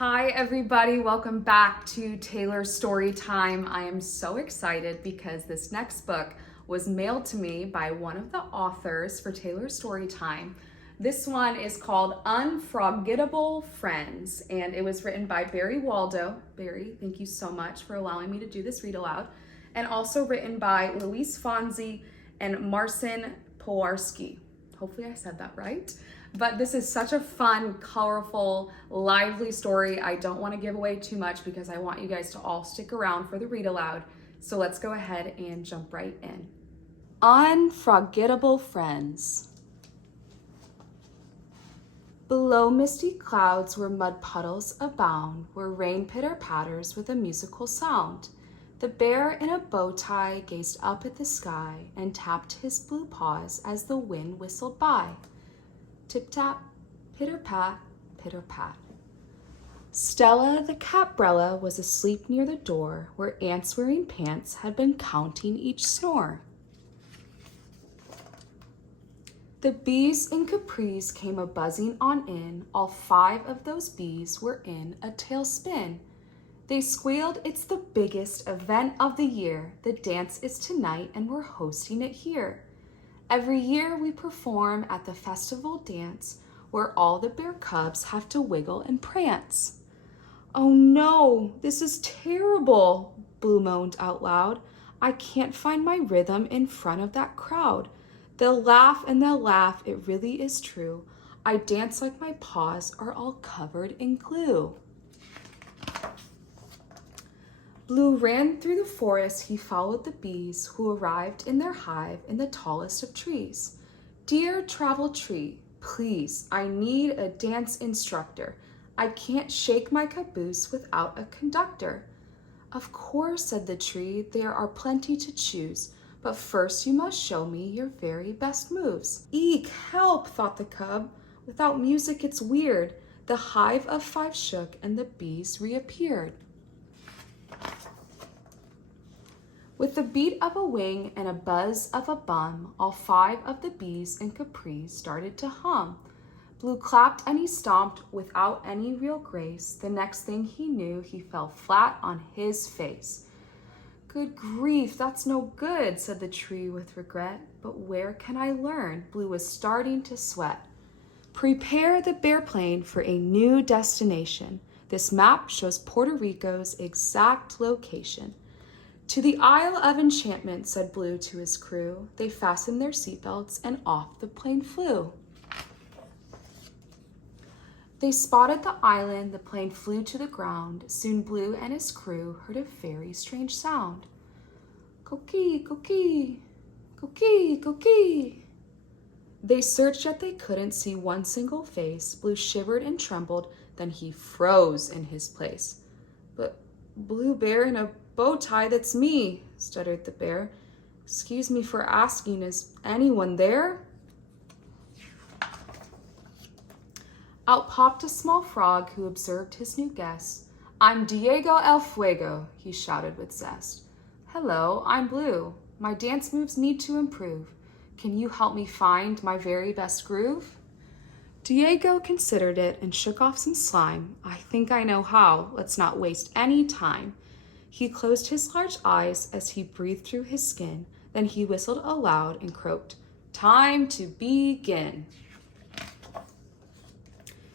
Hi everybody, welcome back to Taylor's Story Time. I am so excited because this next book was mailed to me by one of the authors for Taylor's Story Time. This one is called UnFROGettable Friends, and it was written by Waldo. Barry, thank you so much for allowing me to do this read aloud. And also written by Fonsi and Marcin Powarski. Hopefully I said that right. But this is such a fun, colorful, lively story. I don't want to give away too much because I want you guys to all stick around for the read aloud. So let's go ahead and jump right in. UnFROGettable Friends. Below misty clouds where mud puddles abound, where rain pitter-patters with a musical sound. The bear in a bow tie gazed up at the sky and tapped his blue paws as the wind whistled by. Tip-tap, pitter-pat, pitter-pat. Stella the caprella was asleep near the door where ants wearing pants had been counting each snore. The bees in Capris came a-buzzing on in. All 5 of those bees were in a tailspin. They squealed, "It's the biggest event of the year. The dance is tonight and we're hosting it here. Every year we perform at the festival dance where all the bear cubs have to wiggle and prance." "Oh no, this is terrible," Blue moaned out loud. "I can't find my rhythm in front of that crowd. They'll laugh and they'll laugh, it really is true. I dance like my paws are all covered in glue." Blue ran through the forest, he followed the bees who arrived in their hive in the tallest of trees. "Dear travel tree, please, I need a dance instructor. I can't shake my caboose without a conductor." "Of course," said the tree, "there are plenty to choose, but first you must show me your very best moves." "Eek, help," thought the cub. "Without music it's weird." The hive of 5 shook and the bees reappeared. With the beat of a wing and a buzz of a bum, all 5 of the bees in Capris started to hum. Blue clapped and he stomped without any real grace. The next thing he knew, he fell flat on his face. "Good grief, that's no good," said the tree with regret. "But where can I learn?" Blue was starting to sweat. "Prepare the Bearplane for a new destination. This map shows Puerto Rico's exact location." "To the Isle of Enchantment," said Blue to his crew. They fastened their seatbelts and off the plane flew. They spotted the island, the plane flew to the ground. Soon Blue and his crew heard a very strange sound. "Coquille, coquille, coquille, coquille." They searched yet they couldn't see one single face. Blue shivered and trembled, then he froze in his place. "But Blue Bear in a bow tie, that's me," stuttered the bear. "Excuse me for asking, is anyone there?" Out popped a small frog who observed his new guest. "I'm Diego el Fuego," he shouted with zest. "Hello, I'm Blue. My dance moves need to improve. Can you help me find my very best groove?" Diego considered it and shook off some slime. "I think I know how. Let's not waste any time." He closed his large eyes as he breathed through his skin. Then he whistled aloud and croaked, "Time to begin."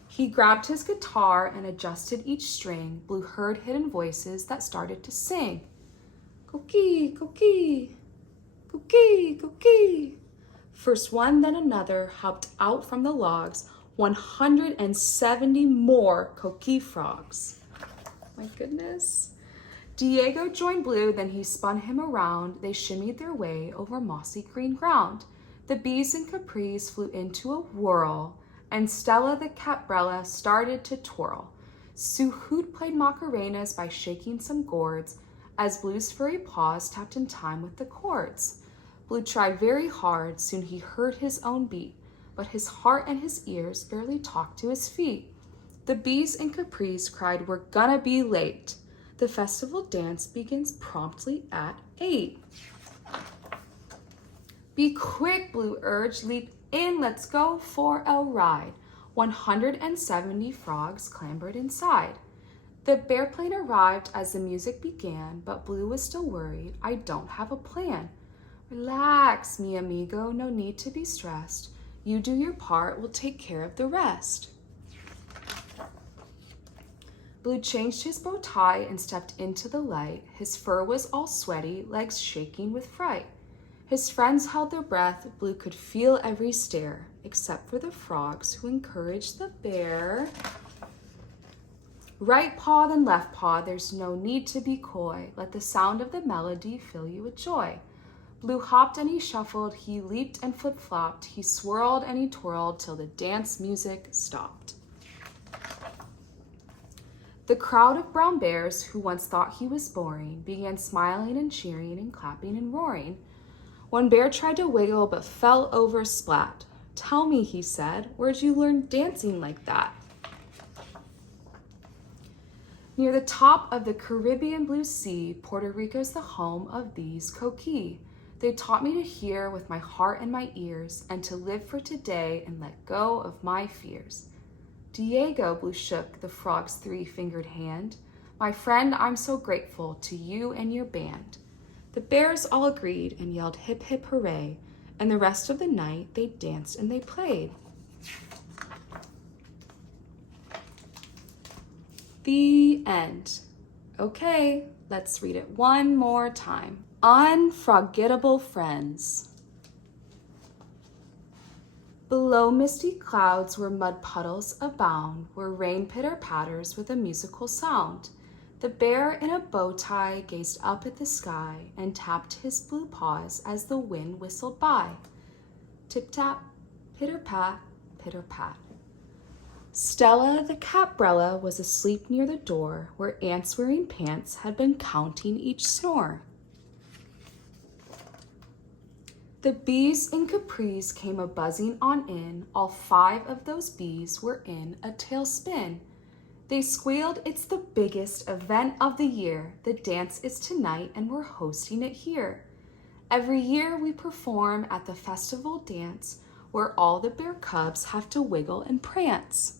He grabbed his guitar and adjusted each string. Blue heard hidden voices that started to sing. "Coquille, coquille, coquille, coquille." First one, then another hopped out from the logs. 170 more coquille frogs. My goodness. Diego joined Blue, then he spun him around. They shimmied their way over mossy green ground. The bees in Capris flew into a whirl, and Stella the caprella started to twirl. Sue Hoot played macarenas by shaking some gourds as Blue's furry paws tapped in time with the chords. Blue tried very hard, soon he heard his own beat, but his heart and his ears barely talked to his feet. The bees in Capris cried, "We're gonna be late." The festival dance begins promptly at 8. "Be quick," Blue urged. "Leap in, let's go for a ride." 170 frogs clambered inside. The Bearplane arrived as the music began, but Blue was still worried. I don't have a plan. Relax, mi amigo, no need to be stressed. You do your part, we'll take care of the rest. Blue changed his bow tie and stepped into the light. His fur was all sweaty, legs shaking with fright. His friends held their breath. Blue could feel every stare, except for the frogs who encouraged the bear. Right paw, then left paw, there's no need to be coy. Let the sound of the melody fill you with joy. Blue hopped and he shuffled, he leaped and flip-flopped, he swirled and he twirled till the dance music stopped. The crowd of brown bears, who once thought he was boring, began smiling and cheering and clapping and roaring. One bear tried to wiggle but fell over splat. Tell me, he said, where'd you learn dancing like that? Near the top of the Caribbean blue sea, Puerto Rico's the home of these coquille. They taught me to hear with my heart and my ears, and to live for today and let go of my fears. Diego, Blue shook the frog's three-fingered hand. My friend, I'm so grateful to you and your band. The bears all agreed and yelled hip hip hooray, and the rest of the night they danced and they played. The end. Okay, let's read it one more time. UnFROGettable Friends. Below misty clouds where mud puddles abound, where rain pitter-patters with a musical sound, the bear in a bow tie gazed up at the sky and tapped his blue paws as the wind whistled by. Tip-tap, pitter-pat, pitter-pat. Stella the caprella was asleep near the door where ants wearing pants had been counting each snore. The bees in Capris came a-buzzing on in. All 5 of those bees were in a tailspin. They squealed, it's the biggest event of the year. The dance is tonight and we're hosting it here. Every year we perform at the festival dance where all the bear cubs have to wiggle and prance.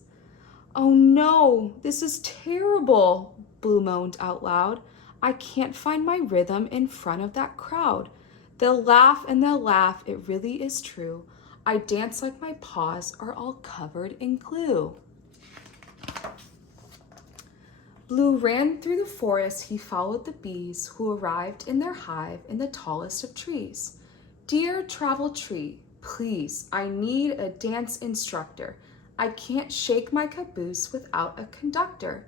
Oh no, this is terrible, Blue moaned out loud. I can't find my rhythm in front of that crowd. They'll laugh and they'll laugh, it really is true. I dance like my paws are all covered in glue. Blue ran through the forest, he followed the bees who arrived in their hive in the tallest of trees. Dear travel tree, please, I need a dance instructor. I can't shake my caboose without a conductor.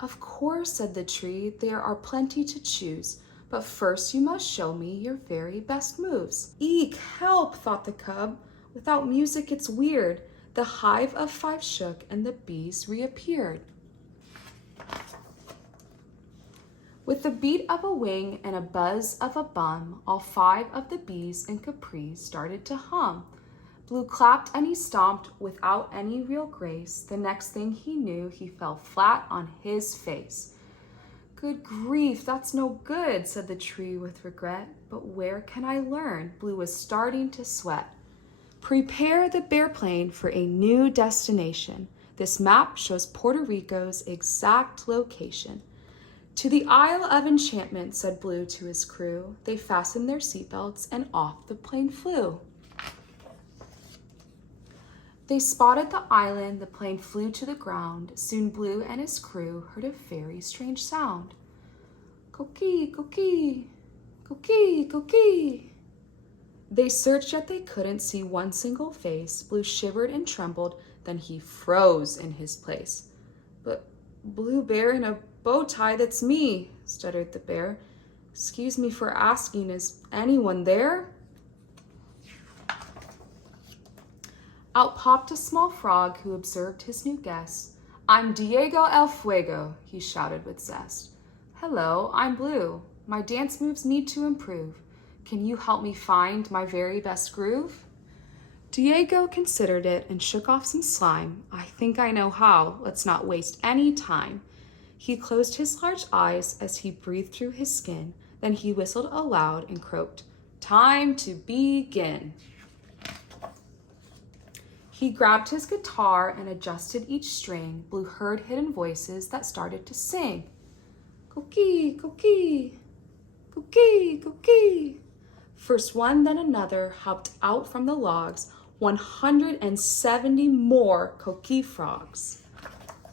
Of course, said the tree, there are plenty to choose. But first you must show me your very best moves. Eek, help, thought the cub. Without music it's weird. The hive of 5 shook and the bees reappeared. With the beat of a wing and a buzz of a bum, all 5 of the bees in Capri started to hum. Blue clapped and he stomped without any real grace. The next thing he knew, he fell flat on his face. Good grief, that's no good, said the tree with regret. But where can I learn? Blue was starting to sweat. Prepare the Bearplane for a new destination. This map shows Puerto Rico's exact location. To the Isle of Enchantment, said Blue to his crew. They fastened their seatbelts and off the plane flew. They spotted the island, the plane flew to the ground. Soon Blue and his crew heard a very strange sound. Coquille, coquille, coquille, coquille. They searched yet they couldn't see one single face. Blue shivered and trembled, then he froze in his place. But Blue Bear in a bow tie, that's me, stuttered the bear. Excuse me for asking, is anyone there? Out popped a small frog who observed his new guest. I'm Diego el Fuego, he shouted with zest. Hello, I'm Blue. My dance moves need to improve. Can you help me find my very best groove? Diego considered it and shook off some slime. I think I know how. Let's not waste any time. He closed his large eyes as he breathed through his skin. Then he whistled aloud and croaked, Time to begin. He grabbed his guitar and adjusted each string. Blue heard hidden voices that started to sing. Cookie, cookie, cookie, cookie. First one, then another hopped out from the logs. 170 more coquille frogs.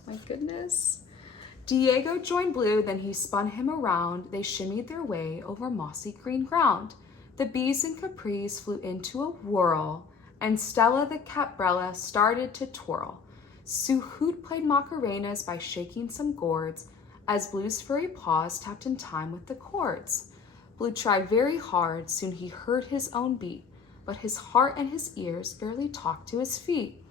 My goodness. Diego joined Blue, then he spun him around. They shimmied their way over mossy green ground. The bees and Capris flew into a whirl, and Stella the caprella started to twirl. Sue Hoot played Macarenas by shaking some gourds, as Blue's furry paws tapped in time with the chords. Blue tried very hard, soon he heard his own beat, but his heart and his ears barely talked to his feet.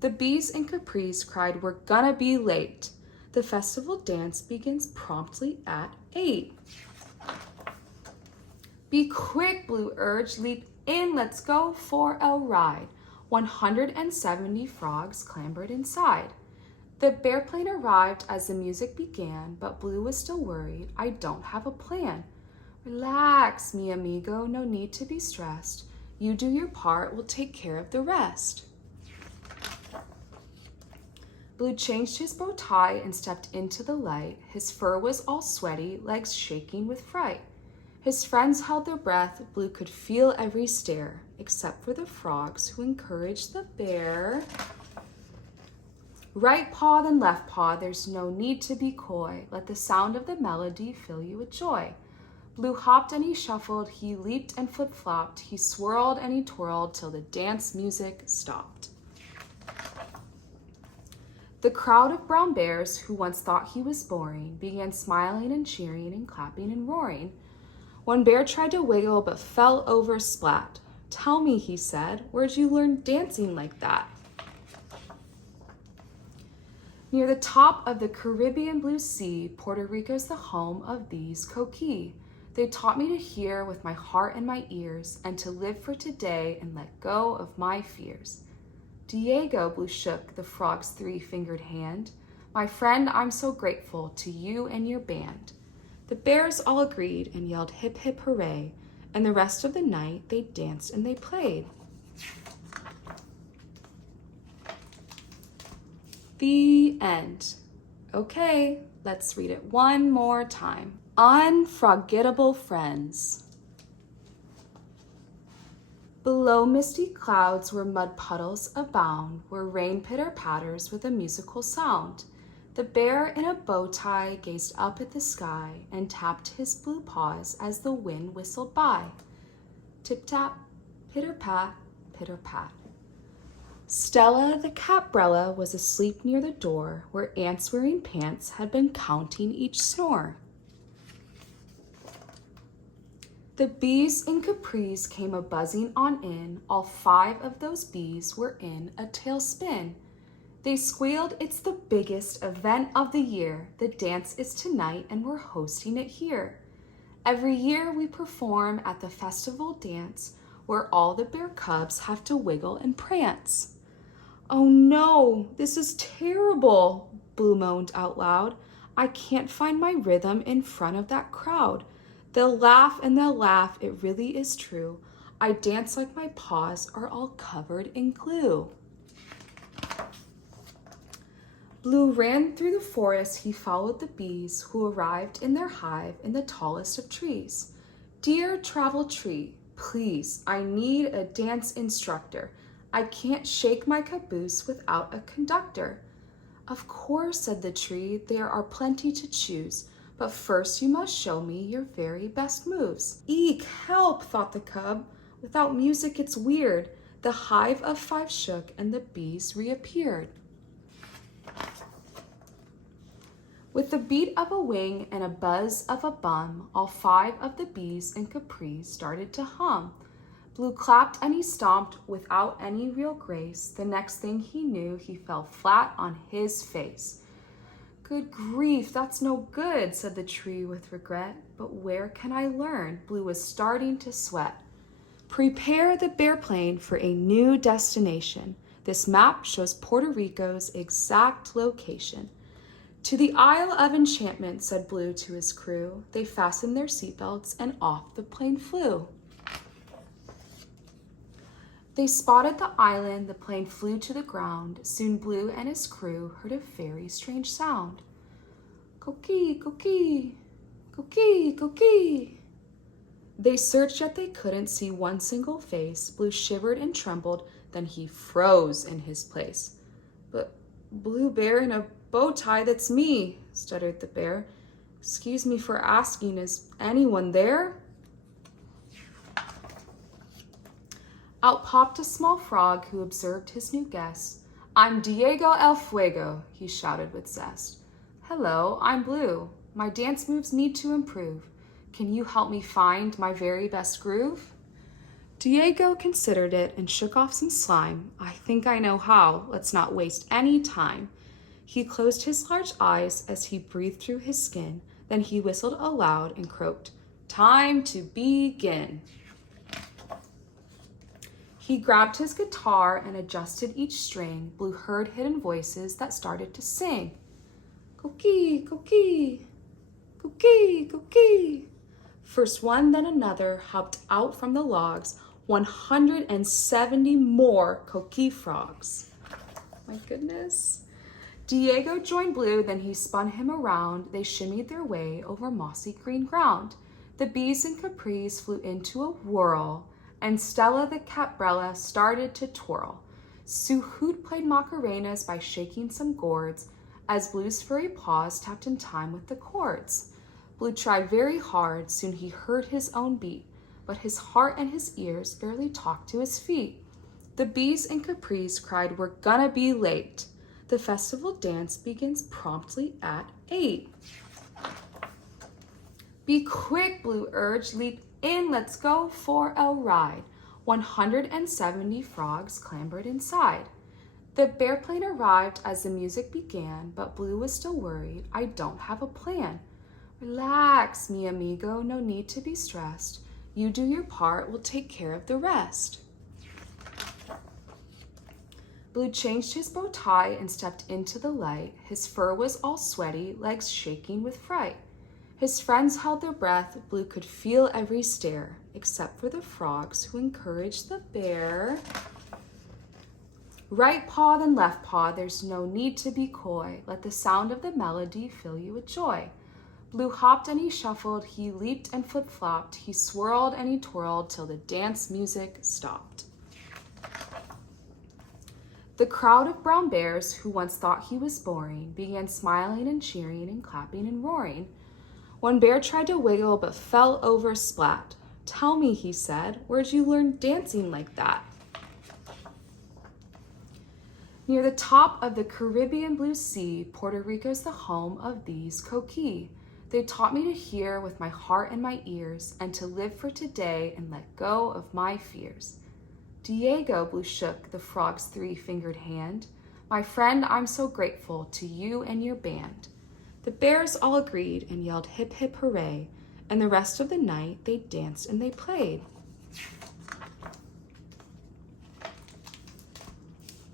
The bees and Capris cried, "We're gonna be late." The festival dance begins promptly at 8. Be quick, Blue urged. Leap in, let's go for a ride. 170 frogs clambered inside. The Bearplane arrived as the music began, but Blue was still worried. I don't have a plan. Relax, mi amigo, no need to be stressed. You do your part, we'll take care of the rest. Blue changed his bow tie and stepped into the light. His fur was all sweaty, legs shaking with fright. His friends held their breath. Blue could feel every stare, except for the frogs who encouraged the bear. Right paw, then left paw, there's no need to be coy. Let the sound of the melody fill you with joy. Blue hopped and he shuffled, he leaped and flip-flopped, he swirled and he twirled till the dance music stopped. The crowd of brown bears, who once thought he was boring, began smiling and cheering and clapping and roaring. One bear tried to wiggle but fell over splat. Tell me, he said, where'd you learn dancing like that? Near the top of the Caribbean blue sea, Puerto Rico's the home of these coquille. They taught me to hear with my heart and my ears, and to live for today and let go of my fears. Diego, Blue shook the frog's 3-fingered hand. My friend, I'm so grateful to you and your band. The bears all agreed and yelled hip hip hooray, and the rest of the night they danced and they played. The end. Okay, let's read it one more time. UnFROGettable Friends. Below misty clouds where mud puddles abound, where rain pitter-patters with a musical sound, the bear in a bow tie gazed up at the sky and tapped his blue paws as the wind whistled by. Tip-tap, pitter-pat, pitter-pat. Stella the caprella was asleep near the door where ants wearing pants had been counting each snore. The bees and Capris came a-buzzing on in. All 5 of those bees were in a tailspin. They squealed, it's the biggest event of the year. The dance is tonight and we're hosting it here. Every year we perform at the festival dance where all the bear cubs have to wiggle and prance. Oh no, this is terrible, Blue moaned out loud. I can't find my rhythm in front of that crowd. They'll laugh and they'll laugh, it really is true. I dance like my paws are all covered in glue. Blue ran through the forest, he followed the bees who arrived in their hive in the tallest of trees. Dear travel tree, please, I need a dance instructor. I can't shake my caboose without a conductor. Of course, said the tree, there are plenty to choose. But first you must show me your very best moves. Eek, help, thought the cub. Without music it's weird. The hive of 5 shook and the bees reappeared. With the beat of a wing and a buzz of a bum, all 5 of the bees and Capris started to hum. Blue clapped and he stomped without any real grace. The next thing he knew, he fell flat on his face. Good grief, that's no good, said the tree with regret. But where can I learn? Blue was starting to sweat. Prepare the Bearplane for a new destination. This map shows Puerto Rico's exact location. To the Isle of Enchantment, said Blue to his crew. They fastened their seatbelts and off the plane flew. They spotted the island, the plane flew to the ground. Soon Blue and his crew heard a very strange sound. Coquille, coquille, coquille, coquille. They searched yet they couldn't see one single face. Blue shivered and trembled, then he froze in his place. But Blue Bear in a bow tie, that's me, stuttered the bear. Excuse me for asking, is anyone there? Out popped a small frog who observed his new guest. I'm Diego El Fuego, he shouted with zest. Hello, I'm Blue. My dance moves need to improve. Can you help me find my very best groove? Diego considered it and shook off some slime. I think I know how. Let's not waste any time. He closed his large eyes as he breathed through his skin. Then he whistled aloud and croaked, Time to begin. He grabbed his guitar and adjusted each string. Blue heard hidden voices that started to sing. Coquille, coquille, coquille, coquille. First one, then another hopped out from the logs. 170 more coquille frogs. My goodness. Diego joined Blue, then he spun him around. They shimmied their way over mossy green ground. The bees and Capris flew into a whirl, and Stella the caprella started to twirl. Sue Hoot played Macarenas by shaking some gourds, as Blue's furry paws tapped in time with the chords. Blue tried very hard, soon he heard his own beat, but his heart and his ears barely talked to his feet. The bees and Capris cried, We're gonna be late. The festival dance begins promptly at 8. Be quick, Blue urged, leap in, let's go for a ride. 170 frogs clambered inside. The Bearplane arrived as the music began, but Blue was still worried. I don't have a plan. Relax, mi amigo, no need to be stressed. You do your part, we'll take care of the rest. Blue changed his bow tie and stepped into the light. His fur was all sweaty, legs shaking with fright. His friends held their breath. Blue could feel every stare, except for the frogs who encouraged the bear. Right paw, then left paw, there's no need to be coy. Let the sound of the melody fill you with joy. Blue hopped and he shuffled, he leaped and flip-flopped, he swirled and he twirled till the dance music stopped. The crowd of brown bears, who once thought he was boring, began smiling and cheering and clapping and roaring. One bear tried to wiggle but fell over splat. Tell me, he said, where'd you learn dancing like that? Near the top of the Caribbean blue sea, Puerto Rico's the home of these coquille. They taught me to hear with my heart and my ears, and to live for today and let go of my fears. Diego, Blue shook the frog's three-fingered hand. My friend, I'm so grateful to you and your band. The bears all agreed and yelled hip hip hooray, and the rest of the night they danced and they played.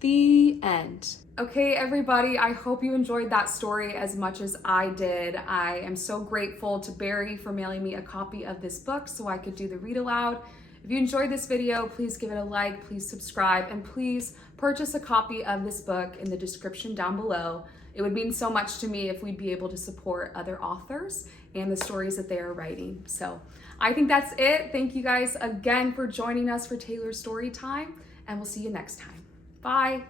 The end. Okay, everybody, I hope you enjoyed that story as much as I did. I am so grateful to Barry for mailing me a copy of this book so I could do the read aloud. If you enjoyed this video, please give it a like, please subscribe, and please purchase a copy of this book in the description down below. It would mean so much to me if we'd be able to support other authors and the stories that they are writing. So I think that's it. Thank you guys again for joining us for Taylor's Storytime, and we'll see you next time. Bye.